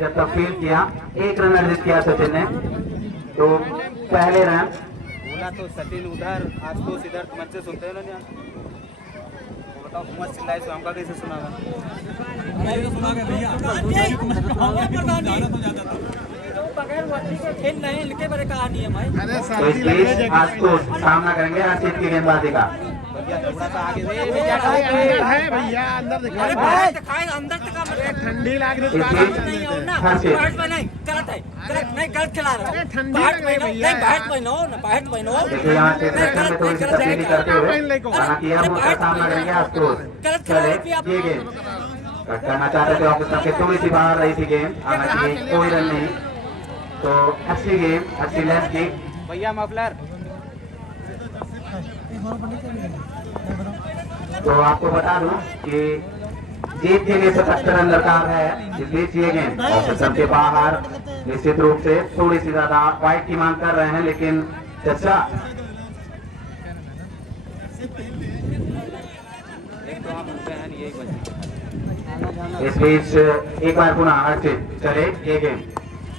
जब तक फील्ड किया, 1 रन अर्जित किया सचिन ने। तो पहले रन बोला तो सचिन उधर, आशुतोष इधर, मंच से सुनते हैं ना। बताओ मत चिल्लाए, तो हमका कैसे सुनागा? आशुतोष सामना करेंगे हर्षित की गेंदबाजी का। भैया अंदर ठंडी लग रही है, गलत खिला रहा है। ठंडी लग रही है भैया। देखिए यहाँ से थोड़ी सी तब्दीली करते हुए सामना करेंगे आशुतोष। चले ये गेम कट करना चाहते थे, ऑफिस के थोड़ी सी बाहर रही थी गेम, हालांकि कोई रन नहीं। तो अच्छी गेम, अच्छी लेफ्ट किक। भैया मफलर। तो आपको बता दूं कि जीत के लिए 77 रन दरकार है। इस बीच ये गेम ऑफिसर के बाहर निश्चित रूप से थोड़ी सी ज्यादा वाइट की मांग कर रहे हैं, लेकिन चर्चा इस बीच एक बार पुनः हर्षित। चले ये गेम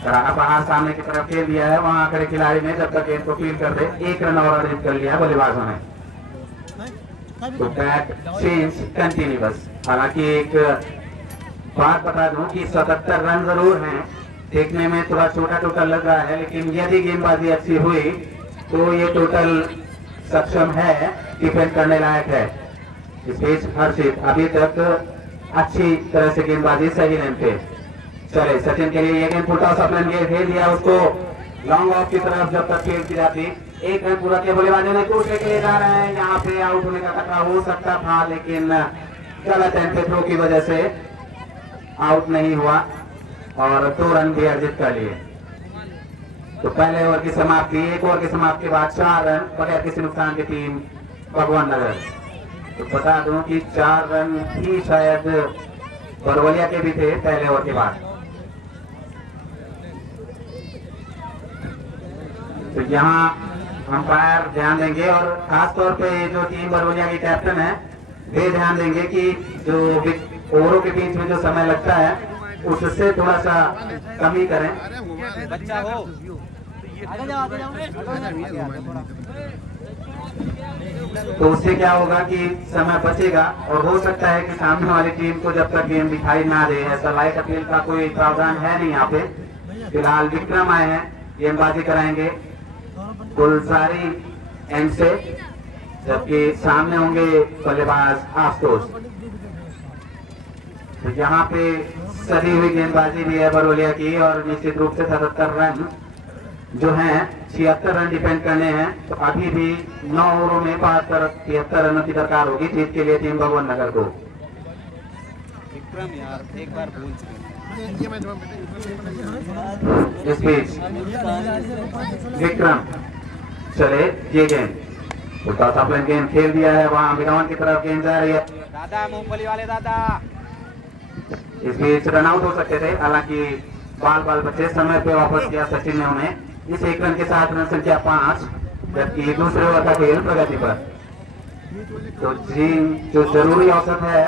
कराना बाहर सामने की तरफ खेल दिया है, वहां आकर खिलाड़ी ने जब तक गेंद को फील कर दे 1 रन और अर्जित कर लिया बल्लेबाजों ने। तो बैट चेंज कंटिन्यूअस। हालांकि एक बात बता दूं कि 77 रन जरूर हैं, देखने में थोड़ा छोटा टोटल लग रहा है, लेकिन यदि गेंदबाजी अच्छी हुई तो ये टोटल सक्षम है, डिफेंड करने लायक है। इस बीच हर्षित अभी तक अच्छी तरह से गेंदबाजी सही लेन पे। चले सचिन के लिए ये गेंद फुटा सपन गेंद भेज दिया उसको लॉन्ग ऑफ की तरफ, जब तक खेल की जाती 1 रन पूरा किया। बल्लेबाजों ने टूटने के लिए जा रहे हैं, यहाँ पे आउट होने का खतरा हो सकता था, लेकिन गलत एंड पे थ्रो की वजह से आउट नहीं हुआ और 2 रन भी अर्जित कर लिए। तो पहले ओवर की समाप्ति, 1 ओवर की समाप्ति के बाद 4 रन बगैर किसी नुकसान की टीम भगवान नगर। तो बता दूं कि 4 रन ही शायद बरवलिया के भी थे पहले ओवर के बाद। तो यहाँ अंपायर ध्यान देंगे और खासतौर पे जो टीम बरवलिया की कैप्टन है वे ध्यान देंगे कि जो ओवरों के बीच में जो समय लगता है उससे थोड़ा सा कमी करें। बच्चा हो तो उससे क्या होगा कि समय बचेगा और हो सकता है कि सामने वाली टीम को जब तक गेम दिखाई ना दे, ऐसा लाइट अपील का कोई प्रावधान है नहीं यहाँ पे। फिलहाल विक्रम आए हैं, गेंदबाजी कराएंगे गुलजारी एंड से, जबकि सामने होंगे बल्लेबाज आशुतोष। तो यहाँ पे सदी हुई गेंदबाजी भी है बरवलिया की और निश्चित रूप से 77 रन जो हैं 76 रन डिपेंड करने हैं। तो अभी भी 9 ओवरों में 73 रनों की दरकार होगी जीत के लिए टीम भगवान नगर को। विक्रम यार एक बार भूल चुके। इस बीच विक्रम चले ये गेंद गेंद खेल दिया है, वहां विरावन की तरफ गेंद जा रही है। दादा मूंगफली वाले दादा। इस बीच रन आउट हो सकते थे, हालांकि बाल बचे, समय पे वापस किया सचिन ने उन्हें। इस 1 रन के साथ रन संख्या 5, जबकि दूसरे ओवर का खेल प्रगति पर। तो जो जरूरी औसत है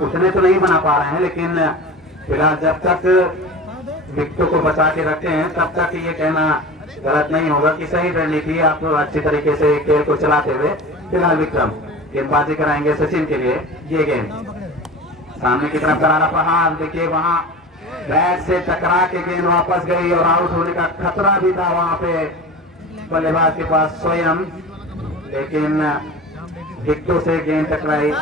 उतने तो नहीं बना पा रहे हैं, लेकिन फिलहाल जब तक विकेटों को बचा के रखते हैं तब तक ये कहना गलत नहीं होगा कि सही रणनीति आप अच्छी तरीके से खेल को चलाते हुए। फिलहाल विक्रम गेंदबाजी कराएंगे सचिन के लिए। ये गेंद सामने की तरफ करारा प्रहार, देखिए वहां बैट से टकरा के गेंद वापस गई और आउट होने का खतरा भी था वहां पे बल्लेबाज के पास स्वयं, लेकिन विकेटों से गेंद टकराई।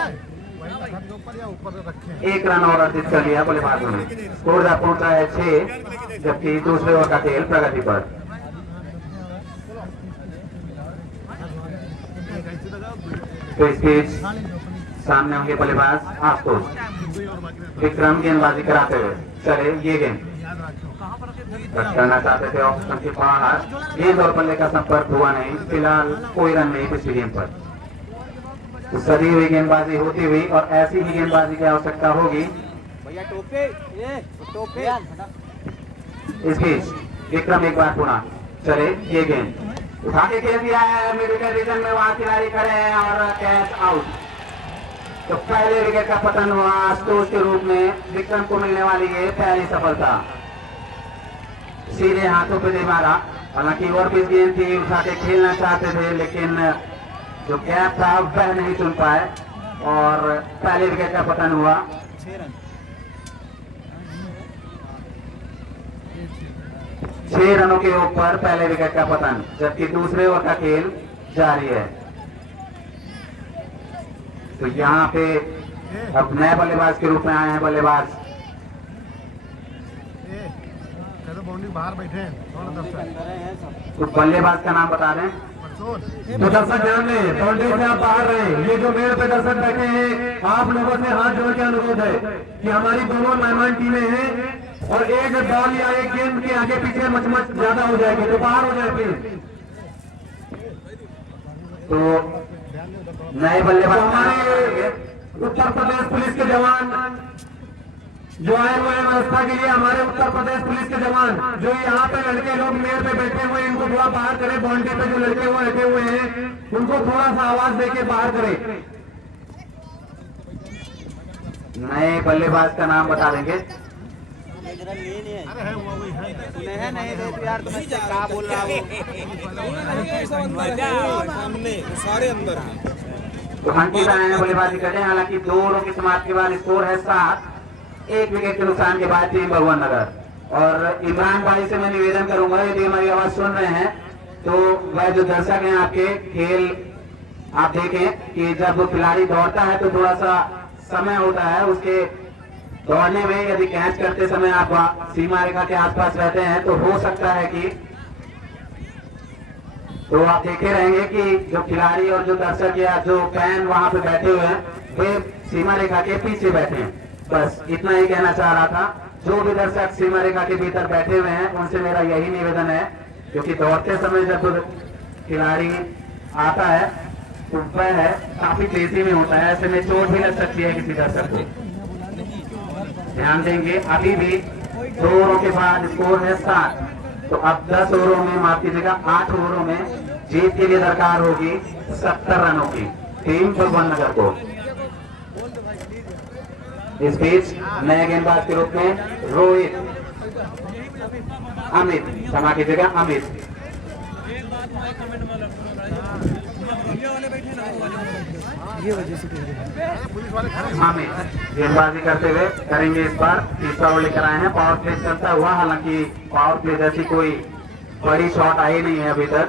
1 रन और अर्जित कर लिया बल्लेबाजों ने। स्कोर जा पहुंचा है 6, जबकि दूसरे ओवर का खेल प्रगति पर। तो इस बीच सामने होंगे बल्लेबाज आशुतोष, विक्रम गेंदबाजी कराते हुए। चले ये गेंद करना चाहते थे ऑप्शन के बाहर, गेंद और बल्ले का संपर्क हुआ नहीं। फिलहाल कोई रन नहीं पिछली गेंद पर। तो सदी हुई गेंदबाजी होती हुई और ऐसी ही गेंदबाजी की आवश्यकता होगी। भैया टोपे टोपे। इस बीच विक्रम एक बार पुनः चले ये गेंद उठा के खेल दिया है मिडिल रीजन में, वहां खिलाड़ी खड़े हैं और कैच आउट। तो पहले विकेट का पतन हुआ आशुतोष के रूप में, विक्रम को मिलने वाली ये पहली सफलता। सीधे हाथों पे दे मारा। हालांकि और भी गेंद थी, उठा के खेलना चाहते थे, लेकिन जो गैप था वह नहीं चुन पाए और पहले विकेट का पतन हुआ। 6 रन 6 रनों के ऊपर पहले विकेट का पतन, जबकि दूसरे ओवर का खेल जारी है। तो यहाँ पे अब नए बल्लेबाज के रूप में आए हैं बल्लेबाज। चलो बाउंड्री बाहर बैठे हैं दोनों दर्शक। अंदर हैं सब। तो बल्लेबाज का नाम बता दें। तो दर्शक ध्यान दें, बाउंड्री से आप बाहर रहे। ये जो मेड़ पे दर्शक बैठे हैं, आप लोगों से हाथ जोड़ के अनुरोध है कि हमारी दोनों मेहमान टीमें हैं और एक बॉल या एक गेंद के आगे पीछे मचमच ज्यादा हो जाएगी तो बाहर हो जाएगी। तो नए बल्लेबाज हमारे उत्तर प्रदेश पुलिस के जवान जो आए हुए हैं व्यवस्था के लिए, हमारे उत्तर प्रदेश पुलिस के जवान जो यहाँ पे लड़के लोग मेयर पे बैठे हुए हैं, इनको थोड़ा बाहर करें। बाउंड्री पे जो लड़के हुए बैठे हुए हैं उनको थोड़ा सा आवाज देके बाहर करें। नए बल्लेबाज का नाम बता देंगे। सुने हैं नहीं रे यार, तुम क्या बोल रहा हो? सारे अंदर तो अंकित आए हैं बल्लेबाजी करने। हालांकि 2 ओवरों की समाप्ति के बाद स्कोर है 7। 1 विकेट के नुकसान के बाद टीम भगवान नगर। और इमरान भाई से मैं निवेदन करूंगा, यदि हमारी आवाज सुन रहे हैं तो वह जो दर्शक हैं आपके खेल आप देखें कि जब खिलाड़ी दौड़ता है तो थोड़ा सा समय होता है उसके दौड़ने में। यदि कैच करते समय आप सीमा रेखा के आसपास रहते हैं तो हो सकता है कि तो आप देखे रहेंगे कि जो खिलाड़ी और जो दर्शक या जो फैन वहां पे बैठे हुए हैं वे सीमा रेखा के पीछे बैठे हैं। बस इतना ही कहना चाह रहा था। जो भी दर्शक सीमा रेखा के भीतर बैठे हुए हैं उनसे मेरा यही निवेदन है, क्योंकि दौड़ते समय जब खिलाड़ी आता है तो वह काफी तेजी में होता है, ऐसे में चोट भी लग सकती है किसी दर्शक को। ध्यान देंगे। अभी भी 2 ओवरों के बाद स्कोर है 7। तो अब 10 ओवरों में, माफ कीजिएगा 8 ओवरों में जीत के लिए दरकार होगी 70 रनों की टीम भगवान नगर को। इस बीच नए गेंदबाज के रूप में रोहित अमित, क्षमा कीजिएगा अमित, अमित गेंदबाजी करते हुए करेंगे। इस बार तीसरा ओवर लेकर आए हैं। पावर प्ले चलता हुआ, हालांकि पावर प्ले जैसी कोई बड़ी शॉट आई नहीं है अभी तक।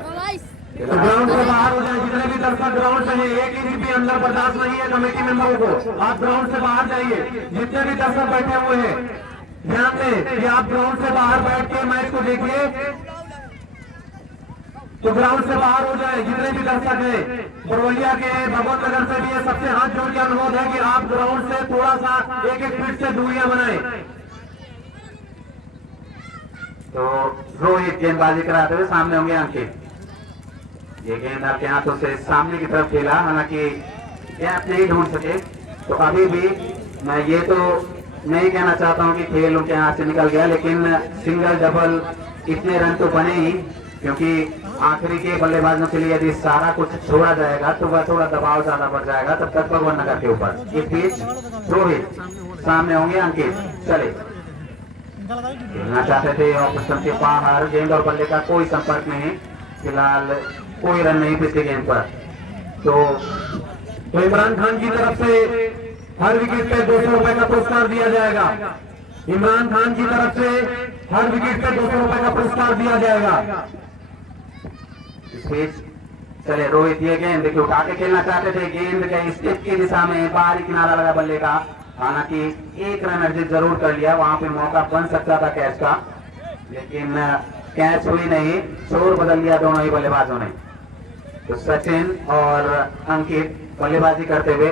ग्राउंड से बाहर हो जाए, जितने भी दर्शक ग्राउंड से हैं, 1 इंच भी अंदर बर्दाश्त नहीं है कमेटी मेंबरों को। आप ग्राउंड से बाहर जाइए। जितने भी दर्शक बैठे हुए हैं ध्यान दें कि आप ग्राउंड से बाहर बैठ के मैच को देखिए, तो ग्राउंड से बाहर हो जाए जितने भी दर्शक हैं। बरवलिया के भगवत नगर से भी ये सबसे हाथ जोड़ के अनुरोध है कि आप ग्राउंड से थोड़ा सा 1-1 फीट से दूरियां बनाएं। तो रोहित गेंदबाजी कराते हुए सामने होंगे अंकित। ये गेंद आपके हाथों से सामने की तरफ खेला, हालांकि गैप नहीं ढूंढ सके। तो अभी भी मैं ये तो नहीं कहना चाहता हूं कि खेल उनके हाथ से निकल गया, लेकिन सिंगल डबल इतने रन तो बने ही, क्योंकि आखिरी के बल्लेबाजों के लिए यदि सारा कुछ छोड़ा जाएगा तो वह थोड़ा दबाव ज्यादा बढ़ जाएगा तब तक भगवान नगर के ऊपर। इस बीच रोहित सामने होंगे अंकित। चले खेलना चाहते थे ऑपोजिशन के बाहर, गेंद और बल्ले का कोई संपर्क नहीं, फिलहाल कोई रन नहीं पिछली गेंद पर। तो इमरान खान की तरफ से हर विकेट पे 200 रुपए का पुरस्कार दिया जाएगा। इमरान खान की तरफ से हर विकेट पे 200 रुपए का पुरस्कार दिया जाएगा। इस बीच चले रोहित ये गेंद देखिए उठा के खेलना चाहते थे, गेंद के स्टेप की दिशा में बाहरी किनारा लगा बल्ले का। हालांकि 1 रन अर्जित जरूर कर लिया, वहां पे मौका बन सकता था कैच का, लेकिन कैच हुई नहीं। शोर बदल लिया दोनों ही बल्लेबाजों ने। तो सचिन और अंकित बल्लेबाजी करते हुए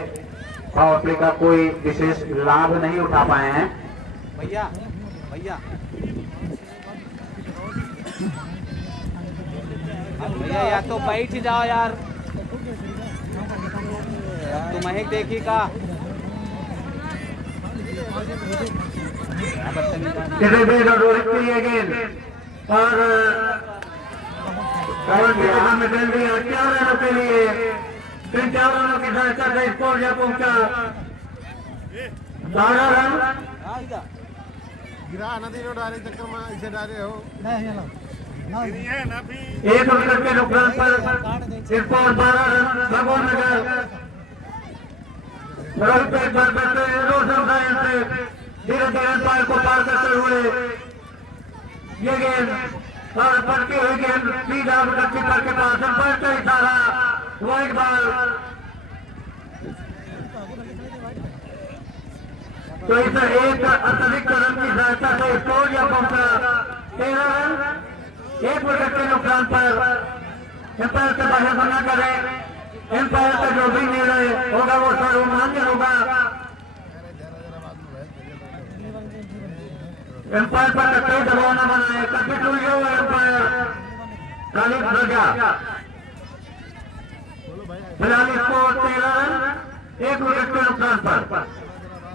पावर प्ले का कोई विशेष लाभ नहीं उठा पाए हैं। भैया भैया भैया या तो बैठ ही जाओ यार, तुम महक देखी का रोहित की ये गेंद और 4 रनों के लिए 3 रनों की सहायता से स्कोर यह पहुंचा 12 रन गिरा नदी नो डाले चक्कर में इसे डाले हो एक विकेट के नुकसान पर इसको 12 रन भगवान नगर रोहित एक बार बैठे रोशन साइंस से धीरे धीरे अंपायर को पार करते हुए ये गेंद और पटकी हुई गेंद सीधा विकेट कीपर के पास अंपायर का इशारा वाइड बॉल। तो इस एक अतिरिक्त रन की सहायता से स्कोर या पहुंचा 13 रन। एक विकेट के नुकसान पर एम्पायर से बाहर बना करे। एम्पायर का जो भी निर्णय होगा वो सर्वमान्य होगा। एम्पायर पर कोई दबाव न बनाए। कभी टूट गया हुआ एम्पायर खालिद रजा। फिलहाल इसको 13 रन एक विकेट के नुकसान पर।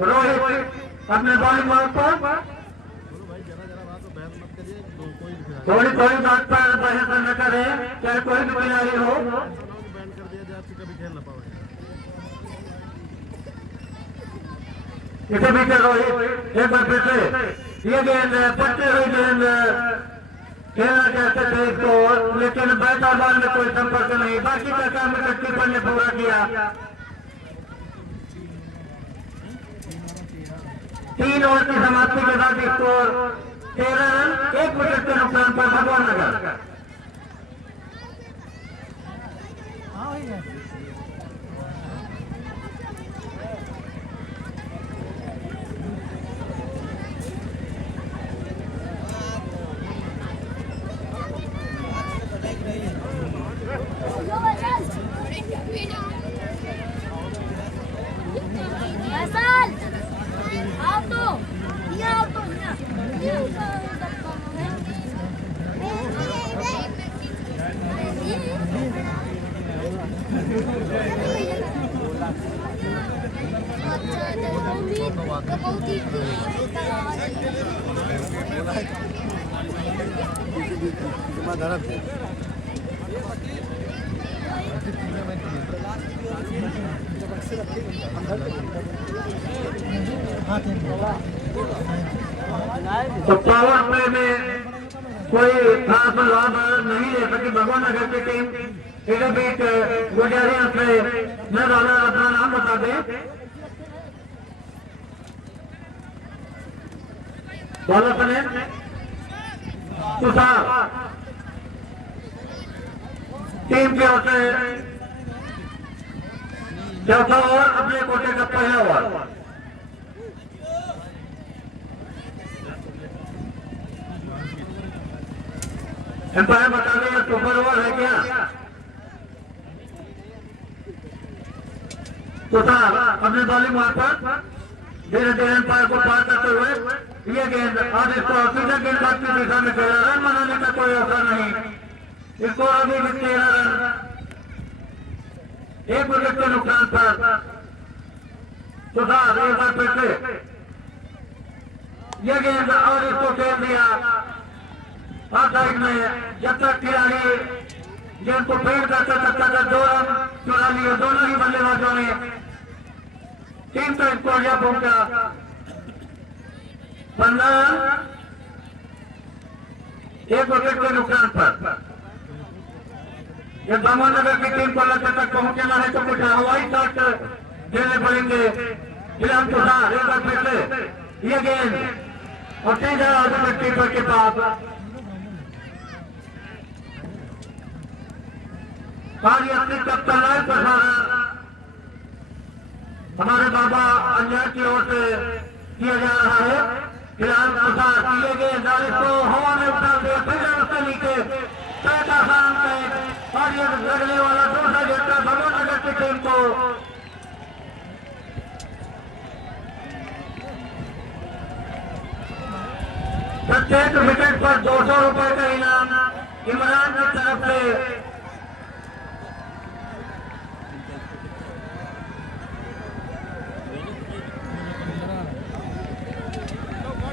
रोहित अपने बॉलिंग मार्ग पर थोड़ी थोड़ी बात पर बहस न करे, चाहे कोई भी खिलाड़ी हो। बैन कर दिया जाए आपसे कभी खेल ना पाओगे। इसे बीच रोहित एक बार फिर से ये गेंद पट्टी हुई गेंद खेलना चाहते थे इसको, लेकिन बैट और बॉल में कोई संपर्क नहीं। बाकी का काम विकेट कीपर ने पूरा किया। 3 ओवर की समाप्ति के बाद स्कोर 13 रन एक विकेट के नुकसान पर भगवान नगर। तो पावर प्ले में कोई खास लाभ नहीं ले सकी भगवान नगर की टीम। इधर बीच गुजारिश से न ज्यादा अपना नाम बता दे। बॉलर बने तुषार टीम की ओर से चौथा ओवर अपने कोटे का पहला ओवर। एम्पायर बता दें सुपर ओवर है क्या? तुषार अपने बॉलिंग मार्ग पर धीरे धीरे एम्पायर को पार करते हुए ये गेंद आज इसको सीधा गेंदबाज की दिशा में खेला। रन बनाने का कोई अवसर नहीं। इसको अभी भी 13 रन एक विकेट के नुकसान पर। तुषार एक बार फिर से ये गेंद और इसको खेल दिया और साइड में। जब तक खिलाड़ी गेंद को फेल करते तब तक 2 रन चुरा लिए दोनों ही बल्लेबाजों ने। टीम का स्कोर यह पहुंचा 15 रन एक विकेट के नुकसान पर। ये भगवान नगर की टीम को लक्ष्य तक पहुंचना है तो कुछ हवाई शॉट देने पड़ेंगे। फिलहाल तुषार एक बार फिर से ये गेंद और सीधा विकेट कीपर के पास। आज अपनी कप्तान प्रसारण हमारे बाबा अंजार की ओर से किया जा रहा है। फिलहाल तुषार किए गए दावे को हवा में उतार दिया, फिर उसके नीचे पैसा शाम के और ये लगने वाला दूसरा झटका भगवान नगर की टीम को। प्रत्येक विकेट पर 200 रुपए का इनाम इमरान की तरफ से।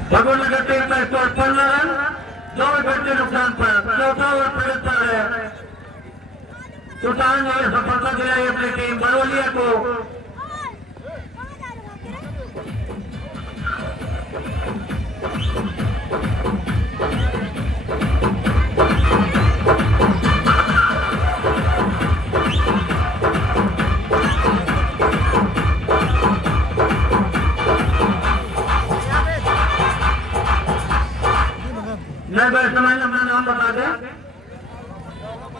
भगवान नगर टीम का स्कोर 15 रन 2 विकेट के नुकसान पर। चौथा ओवर पीड़ित पर है। तुषार ने सफलता दिलाई अपनी टीम बड़ोलिया को। नए बैट्समैन अपना नाम बता दें।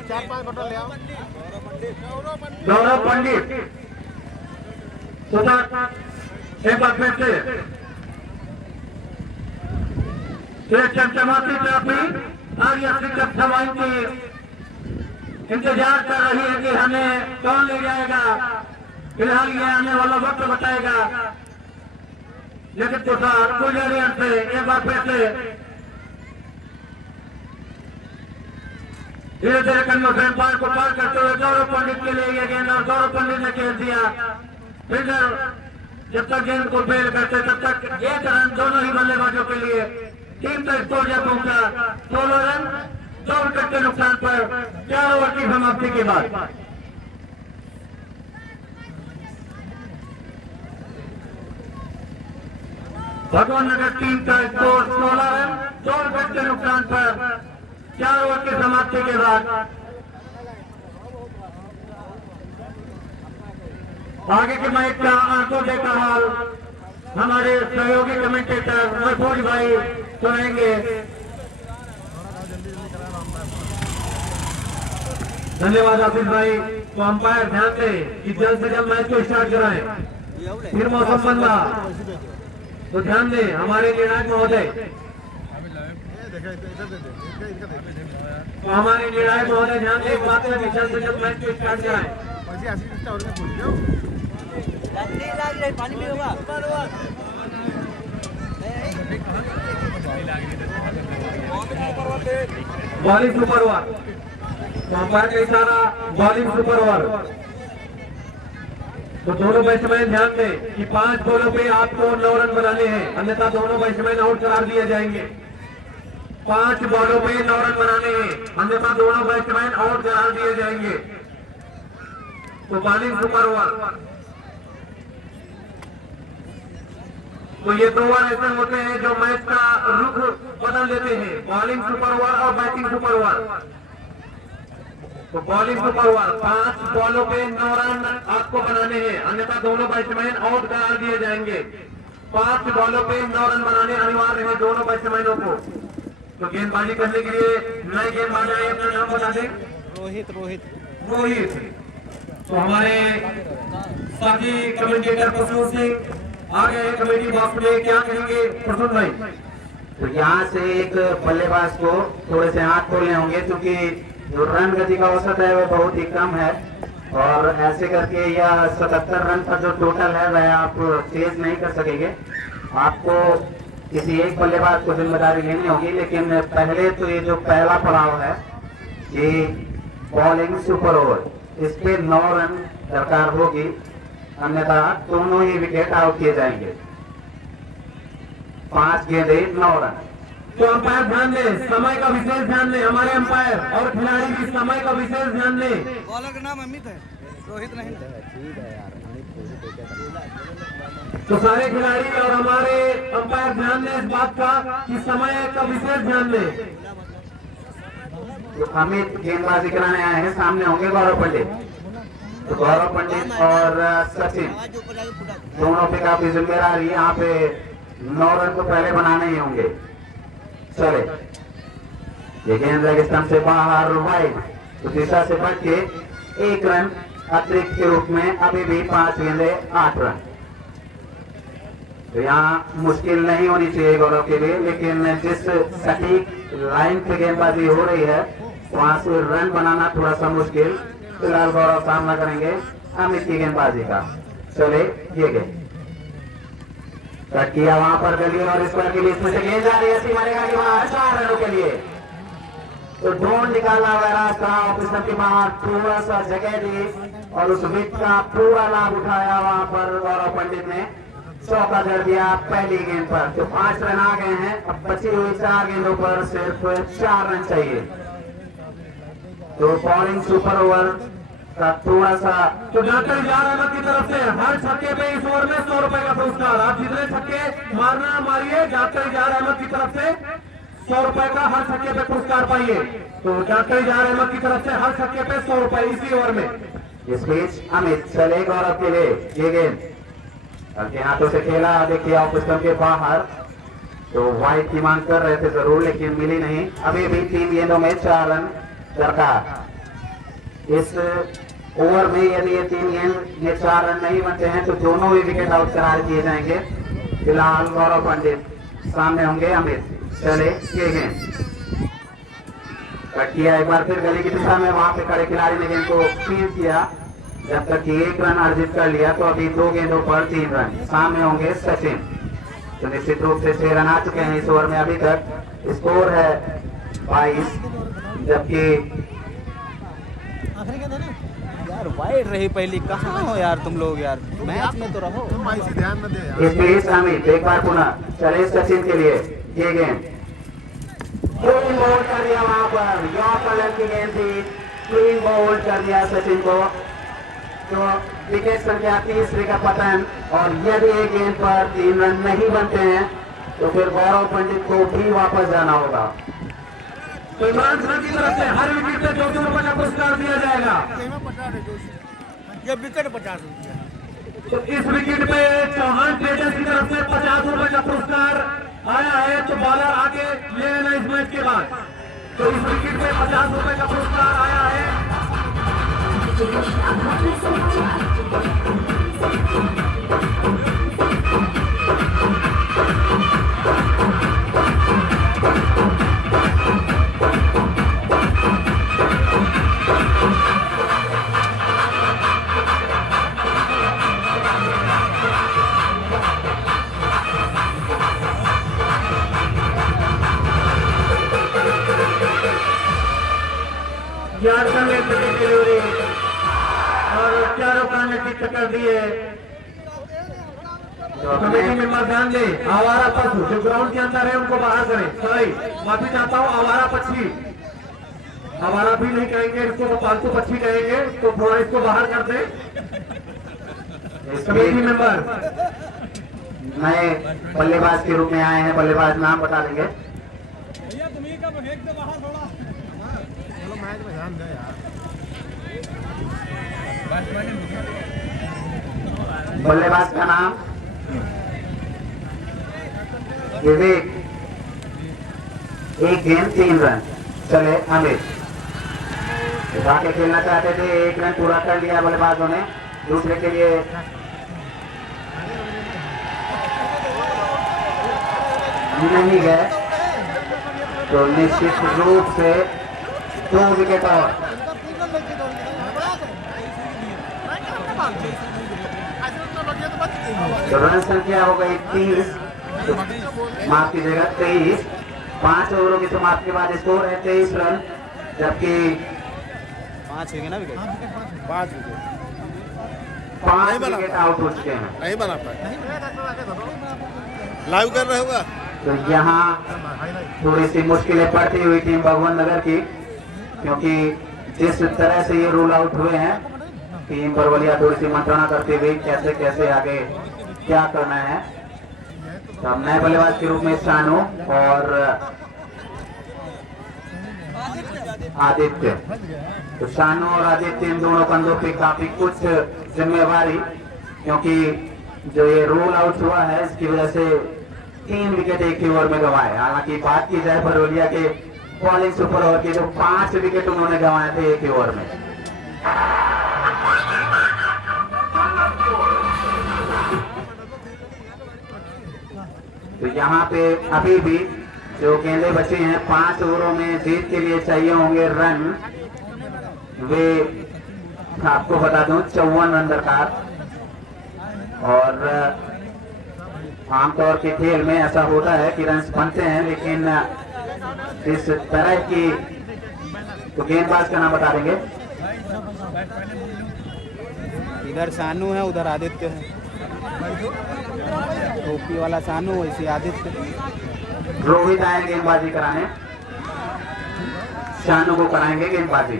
4-5 बटन ले आओ। गौरव पंडित सुधा एक बार फिर से चमचमाती ट्रॉफी और यह शिक्षक सभाएं की इंतजार कर रही है कि हमें कौन ले जाएगा। फिलहाल ये आने वाला वक्त बताएगा। लेकिन तुषार गुजरियन से एक बार फिर से धीरे धीरे कन्वर्सेशन पॉइंट को पार करते हुए गौरव पंडित के लिए ये गेंद और गौरव पंडित ने खेल दिया। फिर जब तक गेंद को फेल करते तब तक एक रन दोनों ही बल्लेबाजों के लिए। टीम का स्कोर जब पहुंचा 16 रन 2 विकेट के नुकसान पर 4 ओवर की समाप्ति के बाद। भगवान नगर टीम का स्कोर 16 रन 2 विकेट के नुकसान पर 4 ओवर की समाप्ति के बाद। आगे के मैच का आंखों देखा हाल हमारे सहयोगी कमेंटेटर महफूज भाई सुनाएंगे। धन्यवाद आशीष भाई। तो अंपायर ध्यान दें कि जल्द से जल्द मैच को स्टार्ट कराएं। फिर मौसम बन रहा तो ध्यान दें हमारे निर्णायक महोदय। तो हमारे निर्णायक महोदय ध्यान दें बात में कि जल्द से जल्द मैच को स्टार्ट कराएं। पानी में होगा बॉलिंग सुपर ओवर। अंपायर का इशारा बॉलिंग सुपर ओवर। तो दोनों बैट्समैन ध्यान दें कि 5 बॉलों पे आपको 9 रन बनाने हैं, अन्यथा दोनों बैट्समैन आउट करार दिए जाएंगे। 5 बॉलों पे 9 रन बनाने हैं, अन्यथा दोनों बैट्समैन आउट करार दिए जाएंगे। तो बॉलिंग सुपर ओवर। तो ये 2 ओवर ऐसे होते हैं जो मैच का रुख बदल देते हैं। बॉलिंग सुपर ओवर और बैटिंग सुपर ओवर। तो बॉलिंग सुपर ओवर 5 बॉलों पे 9 रन आपको बनाने हैं, अन्यथा दोनों बैट्समैन आउट करार दिए जाएंगे। 5 बॉलों पे 9 रन बनाने अनिवार्य है दोनों बैट्समैनों को। तो गेंदबाजी करने के लिए नए गेंदबाज आए, अपना नाम बता दें। रोहित। तो हमारे साथी कमेंटेटर प्रसून सिंह आ गए कमेटी बॉक्स में। क्या कहेंगे प्रसून भाई? तो यहाँ से एक बल्लेबाज को थोड़े से हाथ खोलने होंगे क्योंकि जो रन गति का औसत है वो बहुत ही कम है और ऐसे करके यह 77 रन का जो टोटल है वह आप चेज नहीं कर सकेंगे। आपको किसी एक बल्लेबाज को जिम्मेदारी लेनी होगी। लेकिन पहले तो ये जो पहला पड़ाव है ये बॉलिंग सुपर ओवर, इस पे 9 रन दरकार होगी, अन्यथा दोनों ही विकेट आउट किए जाएंगे। 5 गेंदे 9 रन। तो अंपायर ध्यान दें, समय का विशेष ध्यान दें। हमारे अंपायर और खिलाड़ी भी समय का विशेष ध्यान दें। बॉलर का नाम अमित है, रोहित नहीं। तो सारे खिलाड़ी और हमारे अंपायर ध्यान दें इस बात का कि समय का विशेष ध्यान दें। तो अमित गेंदबाजी कराने आए हैं, सामने होंगे गौरव पंडित। तो गौरव पंडित और सचिन दोनों पे काफी जिम्मेदारी। यहाँ पे 9 रन तो पहले बनाने ही होंगे। चले ये गेंद लेग स्टंप से बाहर वाइड। तो दिशा से बढ़ के 1 रन अतिरिक्त के रूप में अभी भी 5 गेंदे 8 रन। तो यहाँ मुश्किल नहीं होनी चाहिए गौरव के लिए, लेकिन जिस सटीक लाइन पे गेंदबाजी हो रही है वहां से रन बनाना थोड़ा सा मुश्किल। फिलहाल गौरव सामना करेंगे अमित की गेंदबाजी का। चले ये गेंद कट किया वहां पर गली और इस पर के लिए इसमें से गेंद जा रही है मारेगा कि वहां 4 रनों के लिए। तो ढूंढ निकाला हुआ रास्ता ऑफिसर के बाहर, थोड़ा सा जगह दी और उस विकेट का पूरा लाभ उठाया वहां पर गौरव पंडित ने। चौका जड़ दिया पहली गेंद पर। तो 5 रन आ गए हैं। अब बची हुई 4 गेंदों पर सिर्फ 4 रन चाहिए। तो बॉलिंग सुपर ओवर का थोड़ा सा तो जाकर इजार अहमद की तरफ से हर छक्के पे इस ओवर में 100 रुपए का पुरस्कार। आप जितने छक्के मारना मारिए, जाकर इजार अहमद की तरफ से 100 रुपए का हर छक्के पे पुरस्कार पाइए। तो जाकर इजार अहमद की तरफ से हर छक्के पे 100 रुपए इसी ओवर में। इस बीच अमित चले गौरव के लिए ये गेंद हल्के हाथों से खेला, देखिए ऑफ स्टंप के बाहर। तो वाइड की मांग कर रहे थे जरूर, लेकिन मिली नहीं। अभी भी 3 गेंदों में 4 रन दरकार। इस ओवर में यदि ये 3 गेंद ये 4 रन नहीं बनते हैं तो दोनों ही विकेट आउट करार किए जाएंगे। फिलहाल गौरव पंडित सामने होंगे अमित। चले ये गेंद कट किया एक बार फिर गली की दिशा में, वहां पे खड़े खिलाड़ी ने गेंद को फील्ड किया। जब तक कि 1 रन अर्जित कर लिया तो अभी 2 गेंदों पर 3 रन। सामने होंगे सचिन, तो निश्चित रूप से 6 रन आ चुके हैं इस ओवर में। अभी तक स्कोर है 22, जबकि यार वाइड रही पहली, कहाँ हो यार तुम लोग यार, मैच में तो रहो। तुम ऐसे ध्यान न दे यार। इस बीच अमित एक बार पुनः चले सचिन के लिए ये गेंद क्लीन बोल्ड कर दिया। वहां पर यॉर्कर की गेंद थी, क्लीन बोल्ड कर दिया सचिन को। तो विकेट संख्या 30 का पतन, और यदि एक गेंद पर 3 रन नहीं बनते हैं तो फिर गौरव पंडित को भी वापस जाना होगा। तो इमरान खान की तरफ से हर विकेट पे 200 रुपए का पुरस्कार दिया जाएगा। ये विकेट 50 रुपया। तो इस विकेट पे चौहान ट्रेडर्स की तरफ से 50 रुपए का पुरस्कार आया है। तो बॉलर आगे ले लेना इस मैच के बाद। तो इस विकेट पे 50 रुपए का पुरस्कार आया है। डिलीवरी और चारों कान की टक्कर दी है। कमेटी मेंबर ध्यान दे, आवारा पशु जो ग्राउंड के अंदर है उनको बाहर करें। सॉरी, माफी चाहता हूँ, आवारा पक्षी, आवारा भी नहीं कहेंगे इसको, तो पालतू पक्षी कहेंगे, तो थोड़ा इसको बाहर कर दे। कमेटी मेंबर नए बल्लेबाज के रूप में आए हैं, बल्लेबाज नाम बता देंगे। चलो मैच में ध्यान दे यार। बल्लेबाज का नाम विवेक। 1 गेंद 3 रन। चले अमित, के खेलना चाहते थे, 1 रन पूरा कर लिया बल्लेबाजों ने। दूसरे के लिए नहीं गए तो निश्चित रूप से 2 विकेट और। तो रन संख्या हो गई 30, माफ कीजिएगा 23। 5 ओवरों की समाप्ति के बाद स्कोर है 23 रन, जबकि 5 होंगे ना विकेट, 5 विकेट 5 विकेट आउट हो चुके हैं। नहीं बना पाए। लाइव कर रहे होगा तो यहाँ थोड़ी सी मुश्किलें पड़ती हुई टीम भगवान नगर की, क्योंकि जिस तरह से ये रूल आउट हुए हैं, टीम बरवलिया थोड़ी सी मंत्रणा करते हुए कैसे कैसे आगे क्या करना है। तो अब नए बल्लेबाज के रूप में शानू और आदित्य। तो शानू और आदित्य इन दोनों कंधों पे काफी कुछ जिम्मेवारी, क्योंकि जो ये रूल आउट हुआ है इसकी वजह से 3 विकेट एक ही ओवर में गंवाए। हालांकि बात की जाए बरवलिया के बॉलिंग सुपर ओवर के, जो 5 विकेट उन्होंने गंवाए थे एक ही ओवर में। तो यहाँ पे अभी भी जो गेंदे बचे हैं 5 ओवरों में जीत के लिए चाहिए होंगे रन। वे आपको बता दूं 54 रन दरकार, और आमतौर के खेल में ऐसा होता है कि रन बनते हैं, लेकिन इस तरह की तो गेंदबाज का नाम बता देंगे। इधर शानू है, उधर आदित्य है, टोपी वाला शानू, वैसे आदित्य। रोहित आए गेंदबाजी कराने, शानू को कराएंगे गेंदबाजी।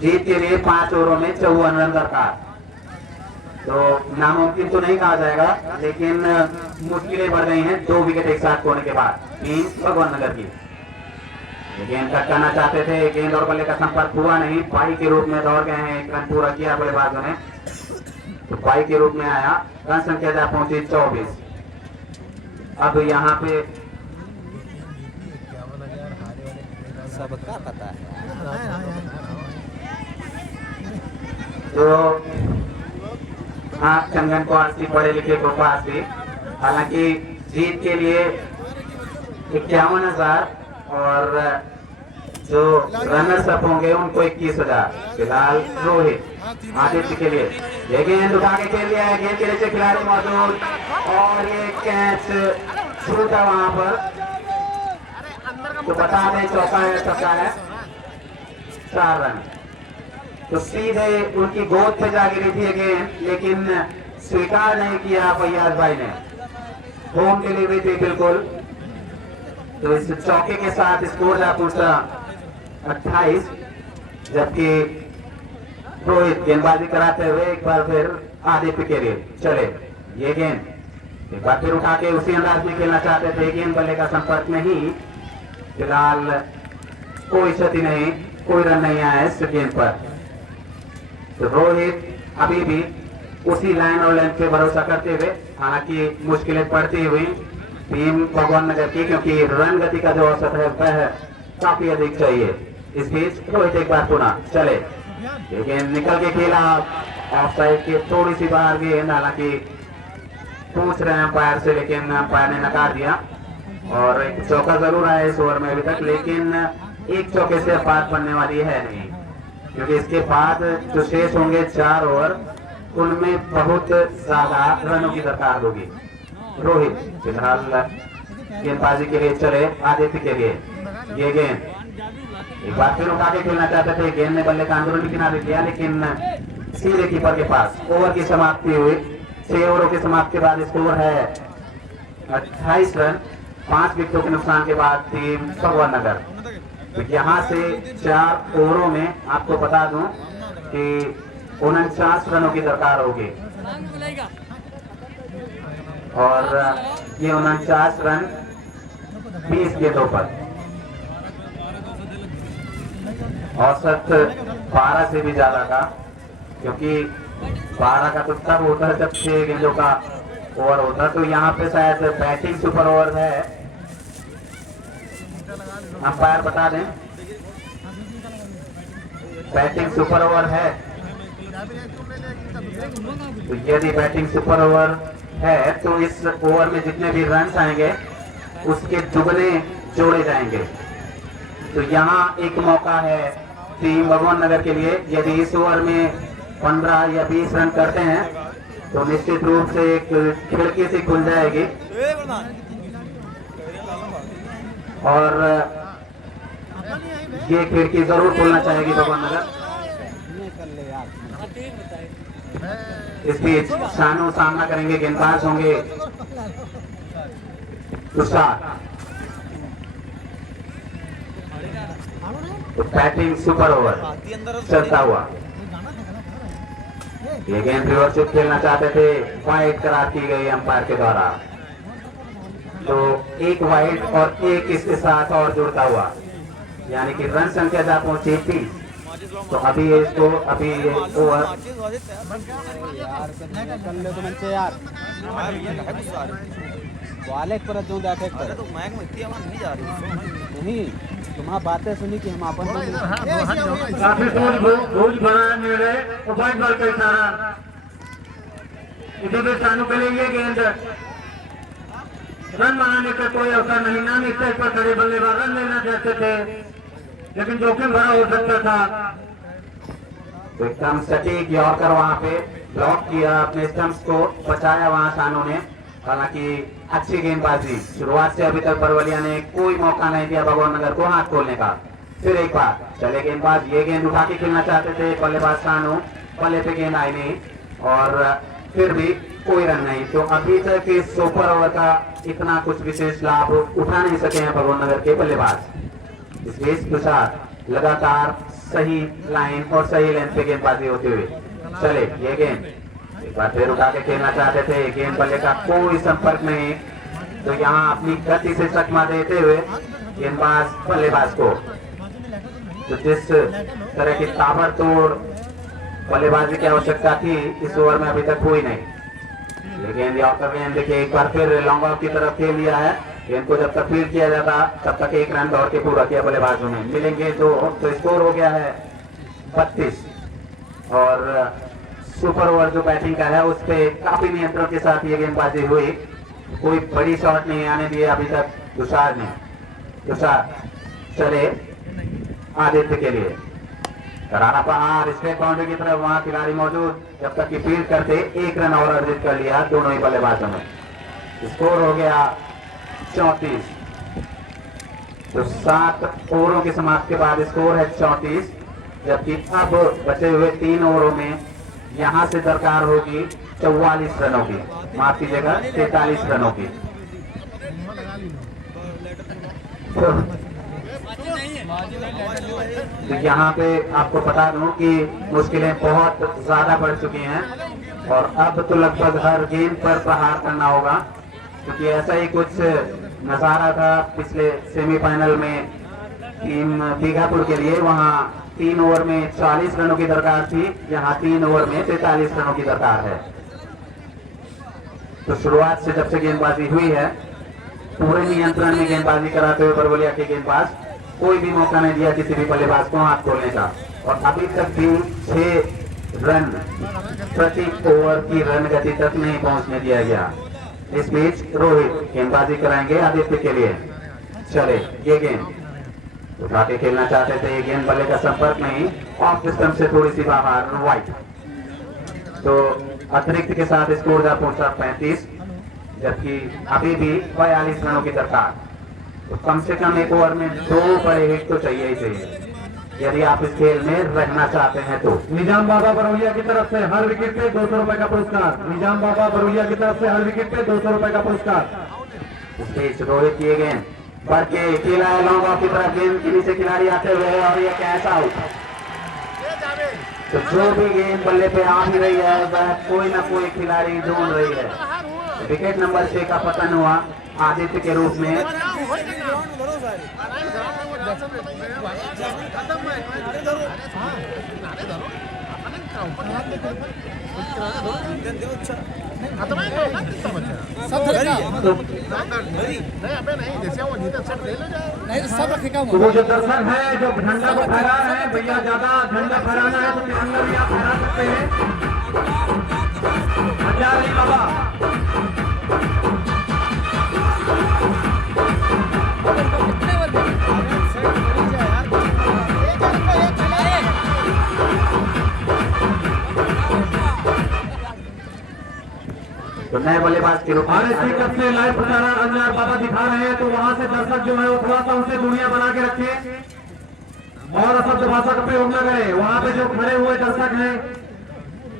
जीत के लिए 5 ओवरों में 54 रन दरकार। तो नामुमकिन तो नहीं कहा जाएगा, लेकिन मुश्किलें बढ़ गई हैं 2 विकेट एक साथ होने के बाद टीम भगवान नगर की। गेंद कट करना चाहते थे, गेंद और बल्ले का संपर्क हुआ नहीं। पाई के रूप में दौड़ गए हैं, 1 रन पूरा किया बल्लेबाजों ने, तो पाई के रूप में आया। रन संख्या जा पहुंची 24। अब यहाँ पे सब क्या पता है तो हाँ, चंगन को आस्ती, पढ़े लिखे को आस्ती। हालांकि जीत के लिए 51,000 और जो रनर्स अप होंगे उनको 21,000। फिलहाल रोहित आदित्य के लिए ये गेंद उठा के खेल लिया है, गेंद के नीचे खिलाड़ी मौजूद और ये कैच छूटा वहां पर। तो बता दें चौका है, छक्का है, 4 रन। तो सीधे उनकी गोद पे जा गिरी थी गेंद, लेकिन स्वीकार नहीं किया फैयाज भाई ने। होम डिलीवरी थी बिल्कुल। तो इस चौके के साथ स्कोर जा पहुंचा 28, जबकि रोहित गेंदबाजी कराते हुए एक बार फिर आदित्य के लिए चले। ये गेंद एक बार फिर उठा के उसी अंदाज में खेलना चाहते थे, गेंद बल्ले का संपर्क नहीं। फिलहाल कोई क्षति नहीं, कोई रन नहीं आया इस गेंद पर। तो रोहित अभी भी उसी लाइन और लेंथ पे भरोसा करते हुए, हालांकि मुश्किलें पड़ती हुई टीम भगवान नगर की, क्योंकि रन गति का जो औसत है वह काफी अधिक चाहिए। इस बीच रोहित एक बार पुनः चले, ये गेंद निकल के खेला ऑफ साइड के थोड़ी सी बाहर गेंद। हालांकि पूछ रहे हैं अंपायर से, लेकिन अंपायर ने नकार दिया। और एक चौका जरूर आया इस ओवर में अभी तक, लेकिन एक चौके से बात बनने वाली है नहीं, क्योंकि इसके बाद जो शेष होंगे 4 ओवर, उनमें बहुत ज्यादा रनों की दरकार होगी। रोहित फिलहाल गेंदबाजी के लिए चले आदित्य के लिए। ये गेंद एक बार फिर उठा के खेलना चाहते थे, गेंद ने बल्ले का अंदरूनी किनारे लिया, लेकिन सीधे कीपर के पास। ओवर की समाप्ति हुई, 6 ओवरों की समाप्ति के बाद स्कोर है 28 रन। 5 विकेटों के नुकसान के बाद टीम भगवान नगर। तो यहाँ से 4 ओवरों में आपको बता दूं कि 49 रनों की दरकार होगी, और ये 49 रन 20 गेंदों पर, औसत 12 से भी ज्यादा का, क्योंकि 12 का तो तब होता है जब 6 गेंदों का ओवर होता है। तो यहाँ पे शायद बैटिंग सुपर ओवर है, अंपायर बता दें। बैटिंग सुपर ओवर है, तो यदि बैटिंग सुपर ओवर है तो इस ओवर में जितने भी रन आएंगे उसके दुगने जोड़े जाएंगे। तो यहाँ एक मौका है टीम भगवान नगर के लिए, यदि इस ओवर में 15 या 20 रन करते हैं तो निश्चित रूप से एक खिड़की से खुल जाएगी, और ये खिड़की जरूर खुलना चाहेगी भगवान नगर। इस बीच शानू सामना करेंगे, गेंदबाज होंगे तुषार। तो बैटिंग सुपर ओवर चलता हुआ, ये गेंद रिवर्स खेलना चाहते थे, वाइड करार की गई अंपायर के द्वारा। तो एक वाइड और एक इसके साथ और जुड़ता हुआ, यानी कि रन संख्या जा पहुंची 30। तो अभी इसको अभी ओवर वाले पर जो जाके तो मैग में इतनी आवाज नहीं जा रही नहीं, तुम्हारी बातें सुनी कि हम अपन काफी भूल बना निर्णय, व्हाइट बॉल का इशारा। इधर भी शानू के लिए ये गेंद, रन बनाने का कोई अवसर नहीं, नाम स्टेज पर खड़े बल्लेबाज रन लेना चाहते थे, लेकिन जोखिम भरा हो सकता था। तो एकदम सटीक यॉर्कर वहां पे ब्लॉक किया, अपने स्टंप्स को बचाया वहां शानू ने। हालांकि अच्छी गेंदबाजी, शुरुआत से अभी तक बरवलिया ने कोई मौका नहीं दिया भगवान नगर को हाथ खोलने का। फिर एक बार चले गेंदबाज, ये गेंद उठा के खेलना चाहते थे बल्लेबाज शानू, बल्ले पे गेंद आई नहीं और फिर भी कोई रन नहीं। तो अभी तक इस सुपर ओवर का इतना कुछ विशेष लाभ उठा नहीं सके हैं भगवान नगर के बल्लेबाज। इस बीच तुषार लगातार सही लाइन और सही लेंथ पे गेंदबाजी होते हुए चले। ये गेंद एक बार फिर उठा के खेलना चाहते थे, गेंद बल्ले का कोई संपर्क नहीं। तो यहाँ अपनी गति से चकमा देते हुए गेंदबाज बल्लेबाज को, तो जिस तरह की ताबड़तोड़ बल्लेबाजी की आवश्यकता थी इस ओवर में अभी तक हुई नहीं। ये गेंद यॉर्कर गेंद देखिए, एक बार फिर लॉन्ग ऑफ की तरफ खेल लिया है, गेंद को जब तक फील्ड किया जाता तब तक 1 रन दौड़ के पूरा किया बल्लेबाजों ने। मिलेंगे 2 तो स्कोर हो गया है 32। और सुपर ओवर जो बैटिंग का है उस पे काफी नियंत्रण के साथ ये गेंदबाजी हुई। कोई बड़ी शॉट नहीं आने दिए अभी तक तुषार ने। तुषार चले आदित्य के लिए, राणा पहाड़ स्ट्रेट बाउंड्री की तरफ, वहां खिलाड़ी मौजूद, जब तक की फील्ड करते 1 रन और अर्जित कर लिया दोनों ही बल्लेबाजों ने। स्कोर हो गया 34। तो 7 ओवरों की समाप्ति के बाद स्कोर है 34, जबकि अब बचे हुए 3 ओवरों में यहां से दरकार होगी 44 रनों की, माफ कीजिएगा 43 रनों की। तो यहाँ पे आपको बता दूं कि मुश्किलें बहुत ज्यादा बढ़ चुकी हैं और अब तो लगभग हर गेंद पर प्रहार करना होगा, क्योंकि ऐसा ही कुछ नजारा था पिछले सेमीफाइनल में टीम बीघापुर के लिए। वहां 3 ओवर में 40 रनों की दरकार थी, यहाँ 3 ओवर में 43 रनों की दरकार है। तो शुरुआत से जब से गेंदबाजी हुई है पूरे नियंत्रण में गेंदबाजी कराते हुए बरवलिया के गेंदबाज कोई भी मौका नहीं दिया किसी भी बल्लेबाज को हाथ खोलने का, और अभी तक भी 6 रन प्रति ओवर की रन गति तक नहीं पहुंचने दिया गया। इस बीच रोहित गेंदबाजी कराएंगे आदित्य के लिए। चले ये गेंद उठा के खेलना चाहते थे, ये गेंद बल्ले का संपर्क नहीं, ऑफ स्टंप से थोड़ी सी बाहर, वाइड। तो अतिरिक्त के साथ स्कोर जा पहुंचा 35, जबकि अभी भी 42 रनों की दरकार। तो कम से कम 1 ओवर में 2 बड़े हिट तो चाहिए ही चाहिए यदि आप इस खेल में रहना चाहते हैं तो। निजाम बाबा बरौलिया की तरफ से हर विकेट पे 200 रुपए का पुरस्कार। निजाम बाबा बरौलिया की तरफ से हर विकेट पे 200 रुपए का पुरस्कार। इस बीच रोहित किए गेंद बढ़ के खेला है लॉन्ग ऑफ की तरफ, गेंद के नीचे खिलाड़ी आते हुए और ये कैच आउट। तो जो भी गेंद बल्ले पे आ भी रही है वह कोई ना कोई खिलाड़ी ढूंढ रही है। विकेट नंबर 6 का पतन हुआ आदित्य के रूप में। तो वो जो दर्शक है जो झंडा को फहरा रहे हैं, भैया ज्यादा झंडा फहराना है तो तिरंगा भी आप फहरा सकते हैं। हजारी बाबा तो नए बल्लेबाज के रूप आर एस से लाइव प्रसारण अंजार बाबा दिखा रहे हैं, तो वहां से दर्शक जो है वो थोड़ा सा उनसे दूरियां बना के रखें और अशब्द भाषा का प्रयोग न करें। वहां पे जो खड़े हुए दर्शक हैं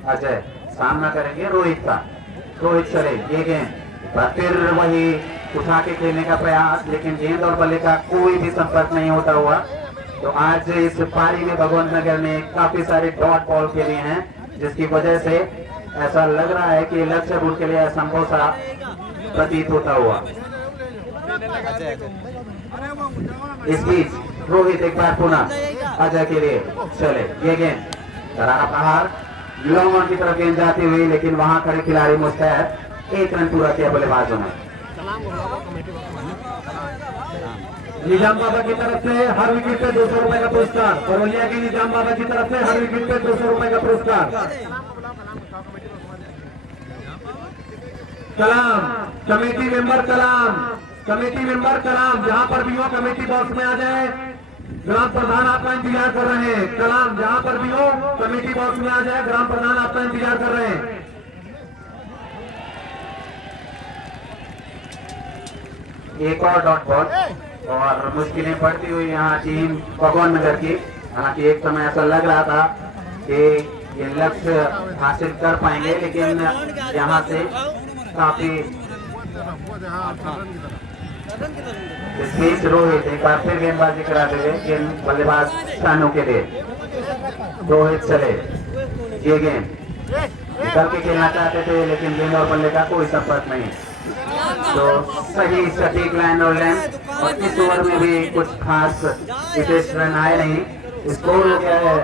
अजय सामना करेंगे रोहित का। रोहित चले ये गेंद फिर वही उठा के खेलने का प्रयास, लेकिन गेंद और बल्ले का कोई भी संपर्क नहीं होता हुआ। तो आज इस पारी में भगवंत नगर ने काफी सारे डॉट बॉल खेले हैं, जिसकी वजह से ऐसा लग रहा है कि लक्ष्य बुल के लिए असंभव सा प्रतीत होता हुआ। इस बीच रोहित एक बार पुनः अजय के लिए चले ये गेंद करारा प्रहार, लॉन्ग ऑन की तरफ गेंद जाती हुई, लेकिन वहां खड़े खिलाड़ी मुस्तैद, 1 रन पूरा किया बल्लेबाजों ने। निजाम बाबा की तरफ से हर विकेट पे 200 रुपए का पुरस्कार। बरौलिया की निजाम बाबा की तरफ से हर विकेट पे 200 रुपए का पुरस्कार। कलाम कमेटी मेंबर कलाम जहां पर भी हो कमेटी बॉक्स में आ जाए। ग्राम प्रधान आपका इंतजार कर रहे हैं। कलाम जहां पर भी हो कमेटी बॉक्स में आ जाए, ग्राम प्रधान आपका इंतजार कर रहे हैं। एक और डॉट बॉल और मुश्किलें बढ़ती हुई यहाँ टीम भगवान नगर की। हालांकि एक समय ऐसा लग रहा था कि ये लक्ष्य हासिल कर पाएंगे, लेकिन यहाँ से काफी इस बीच रोहित एक बार फिर गेंदबाजी कराते हुए गेंद बल्लेबाज शानू के लिए। रोहित चले ये गेंद निकल के खेलना चाहते थे, लेकिन गेंद और बल्ले का कोई संपर्क नहीं। तो सही सटीक लाइन और लेंथ, और इस ओवर में भी कुछ खास विशेष रन आए नहीं। स्कोर हो गया है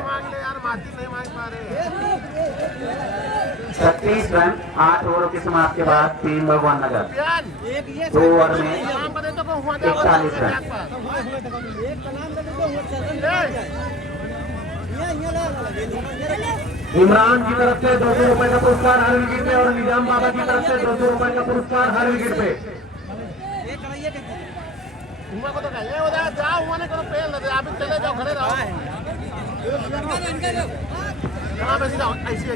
36 रन 8 ओवरों की समाप्ति के बाद टीम भगवान नगर 2 ओवर में 41 रन। इमरान की तरफ से 200 रुपए का पुरस्कार हर विकेट पे और निजाम बाबा की तरफ से 200 रुपए का पुरस्कार हर विकेट पे। को तो कहिए उधर जाओ उन्होंने करो पेल दे आप चले जाओ खड़े रहो कहां पे जाओ ऐसी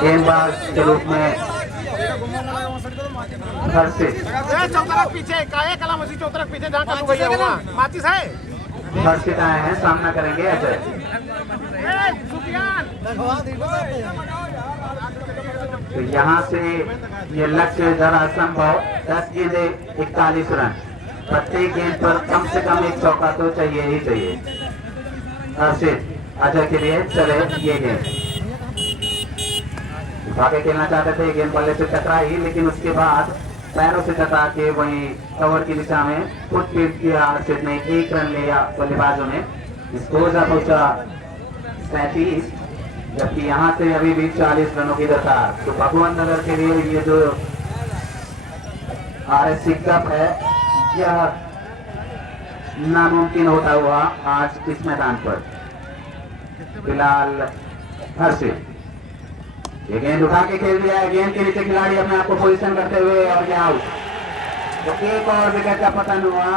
गेंदबाज के रूप में हर्षित चौतरफ पीछे काहे कला मसी चौतरफ पीछे जहां कलू भैया हुआ माचिस है हर्षित आए हैं, सामना करेंगे अजय। तो यहाँ से ये लक्ष्य जरा असंभव 10 गेंदे 41 रन। प्रत्येक गेंद पर कम से कम एक चौका तो चाहिए ही चाहिए। हर्षित अजय के लिए चले ये गेंद भागे खेलना चाहते थे, गेंद बल्ले से टकराई लेकिन उसके बाद पैरों से टकरा के वहीं कवर की दिशा में फुट पीट किया। हर्षित ने 1 रन लिया बल्लेबाजों ने। स्कोर जा पहुंचा 37, जबकि यहाँ से अभी भी 40 रनों की दरकार। तो भगवान नगर के लिए ये जो RSC कप है यह नामुमकिन होता हुआ आज इस मैदान पर। फिलहाल हर्षित ये गेंद उठा के खेल दिया है, गेंद के नीचे खिलाड़ी अपने आप को पोजीशन करते हुए और ये आउट। तो एक और विकेट का पतन हुआ।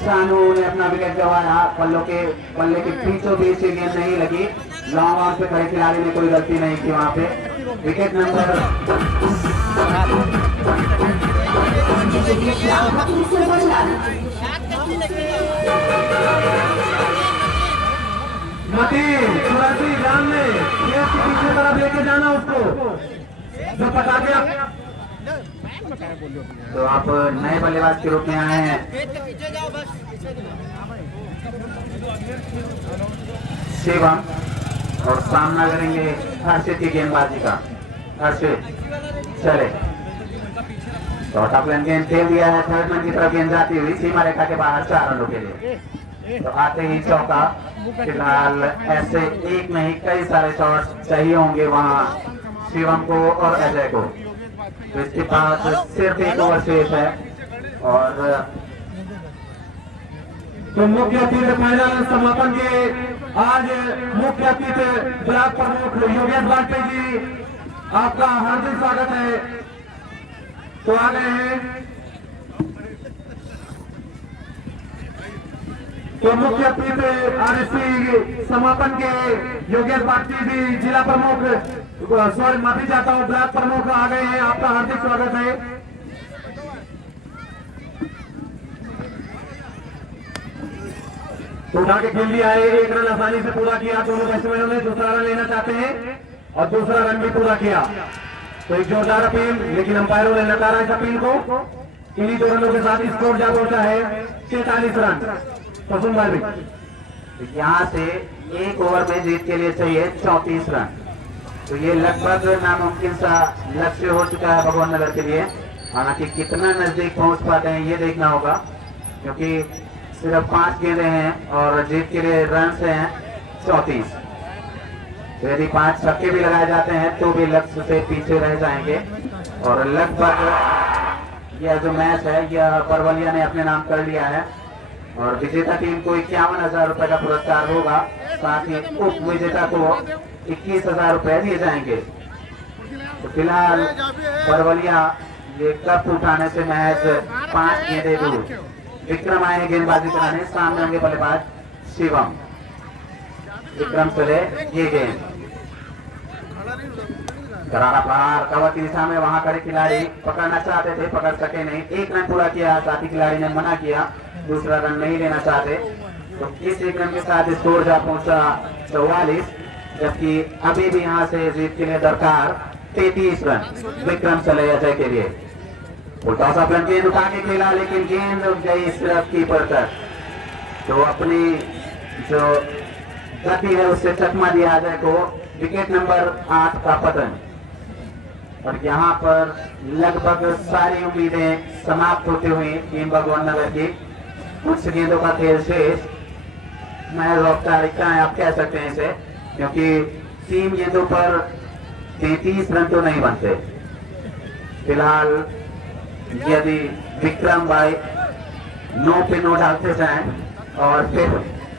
शानू ने अपना विकेट गंवाया। बल्ले के बीचों बीच ये गेंद नहीं लगी। लॉन्ग ऑन पे खड़े खिलाड़ी ने कोई गलती नहीं की वहां पे। विकेट नंबर मती चुरासी जान ने खेत के पीछे तरफ लेके जाना उसको जो पटा गया। तो आप नए बल्लेबाज के रूप में आए हैं शिवम और सामना करेंगे हर्षित की गेंदबाजी का। हर्षित चले चौथा प्लेन गेंद खेल दिया है। थर्ड मैन की तरफ गेंद जाती हुई सीमा रेखा के बाहर 4 रनों के लिए। तो आते ही चौका। फिलहाल ऐसे एक नहीं कई सारे शॉट्स चाहिए होंगे वहां शिवम को और अजय को। तो इसके पास सिर्फ एक ओवर शेष है और तो मुख्य अतिथि फाइनल समापन के आज मुख्य अतिथि ब्लॉक प्रमुख योगेश वाजपेयी जी आपका हार्दिक स्वागत है। तो आ गए हैं। तो मुख्य अतिथि RSC समापन के योगेश वाजपेयी जी जिला प्रमुख सॉरी माफी चाहता हूँ ब्लॉक प्रमुख आ गए हैं। आपका हार्दिक स्वागत है। तो उठा के खेल लिया है। 1 रन आसानी से पूरा किया दोनों बैट्समैनों ने। दूसरा रन लेना चाहते हैं और दूसरा रन भी पूरा किया। तो एक जोरदार अपील, लेकिन अंपायरों ने नकारा इस अपील को। इन्हीं 2 रनों के साथ स्कोर जा पहुंचा है 43 रन। प्रसून भाई यहाँ से 1 ओवर में जीत के लिए चाहिए 34 रन। तो ये लगभग नामुमकिन सा लक्ष्य हो चुका है भगवान नगर के लिए। हालांकि कितना नजदीक पहुंच पाते हैं ये देखना होगा, क्योंकि सिर्फ 5 गेंदें हैं और जीत के लिए रन से हैं 34। तो यदि 5 छक्के भी लगाए जाते हैं तो भी लक्ष्य से पीछे रह जाएंगे। और लगभग यह जो मैच है यह परवलिया ने अपने नाम कर लिया है और विजेता टीम को 51,000 रुपए का पुरस्कार होगा। साथ ही उप विजेता को 21,000 रुपए दिए जाएंगे। तो फिलहाल परवलिया ये कप उठाने से महज 5 गेंदे दूर। विक्रम आए गेंदबाजी कराने, सामने होंगे बल्लेबाज शिवम। विक्रम चले ये गेंद करारा प्रहार कवर की दिशा में। वहां खड़े खिलाड़ी पकड़ना चाहते थे, पकड़ सके नहीं। 1 रन पूरा किया, साथी खिलाड़ी ने मना किया, दूसरा रन नहीं लेना चाहते। तो इस 1 रन के साथ स्कोर जा पहुंचा 44, जबकि अभी भी यहां से जीत के लिए दरकार 33 रन। विक्रम चले अजय के लिए। उल्टा सा प्लेन गेंद उठा के खेला लेकिन गेंद गई सिर्फ कीपर तक। तो अपनी जो गति है उससे चकमा दिया अजय को। विकेट नंबर 8 का पतन। और यहाँ पर लगभग सारी उम्मीदें समाप्त होती हुई टीम भगवान नगर की। कुछ गेंदों का खेल शेष, मैं औपचारिकता आप कह सकते हैं इसे, क्योंकि 3 गेंदों पर 33 रन तो नहीं बनते। फिलहाल यदि विक्रम भाई 9 पे 9 डालते जाएं और फिर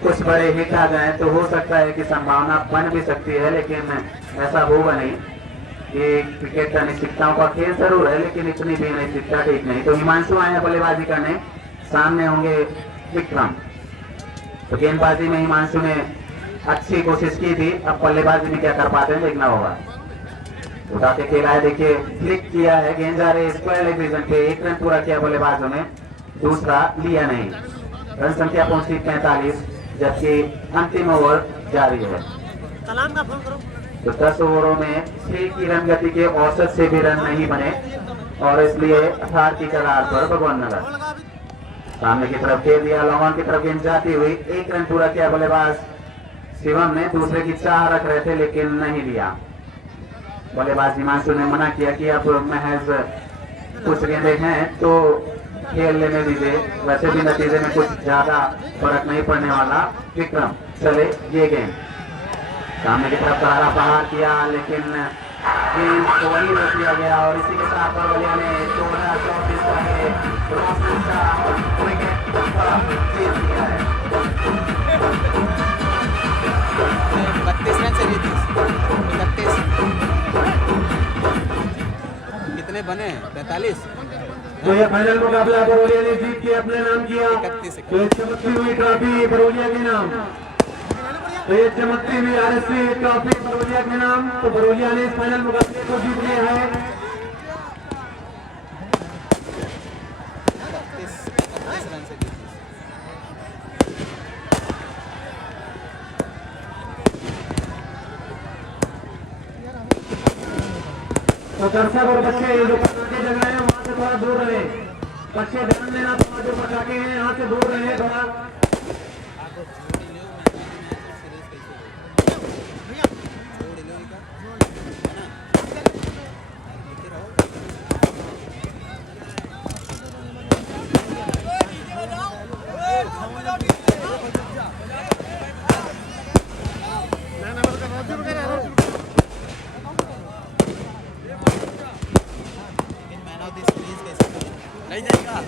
कुछ बड़े हिट आ जाएं तो हो सकता है कि संभावना बन भी सकती है, लेकिन ऐसा होगा नहीं। ये क्रिकेट का अनिश्चितताओं का खेल जरूर है, लेकिन इतनी भी अनिश्चितता ठीक नहीं। तो हिमांशु आए हैं बल्लेबाजी करने, सामने होंगे विक्रम। तो गेंदबाजी में हिमांशु ने अच्छी कोशिश की थी, अब बल्लेबाजी में क्या कर पाते हैं देखना होगा। उठा के खेला है, देखिए क्लिक किया है, गेंद जा रही स्क्वायर लेग रीजन पे। 1 रन पूरा किया बल्लेबाजों ने, दूसरा लिया नहीं। रन संख्या पहुंची 45, जबकि अंतिम ओवर जारी है। कलाम का फोन करो। तो 10 ओवरों में 6 की रन गति के औसत से भी रन नहीं बने और इसलिए हार की कगार पर भगवान नगर। सामने की तरफ खेल दिया, लॉन की तरफ गेंद जाती हुई। 1 रन पूरा किया बल्लेबाज शिवम ने, दूसरे की चाह रख रहे थे लेकिन नहीं लिया। बल्लेबाज हिमांशु ने मना किया कि अब महज कुछ गेंदे हैं तो खेल लेने दीजिए, वैसे भी नतीजे में कुछ ज्यादा फर्क नहीं पड़ने वाला। विक्रम चले ये गेंद, सामने की तरफ करारा प्रहार किया लेकिन गेंद को वही रोक दिया गया और इसी के साथ बल्लेबाज ने 2034 का विकेट जीत लिया है। 32 रन से 31 कितने बने? 45। तो ये फाइनल मुकाबला बरौलिया ने जीत के अपने नाम किया। 31 तो ये चमकती हुई ट्रॉफी बरौलिया के नाम, तो ये चमकती हुई आरएससी ट्रॉफी बरौलिया के नाम। तो बरौलिया ने इस फाइनल मुकाबले को जीत लिया है। 31 रन से 31। तो दर्शक और बच्चे जो पटाखे जग रहे हैं वहां से थोड़ा दूर रहे, बच्चे ध्यान देना, थोड़ा जो पटाखे हैं यहाँ से दूर रहे थोड़ा। नहीं जाएगा।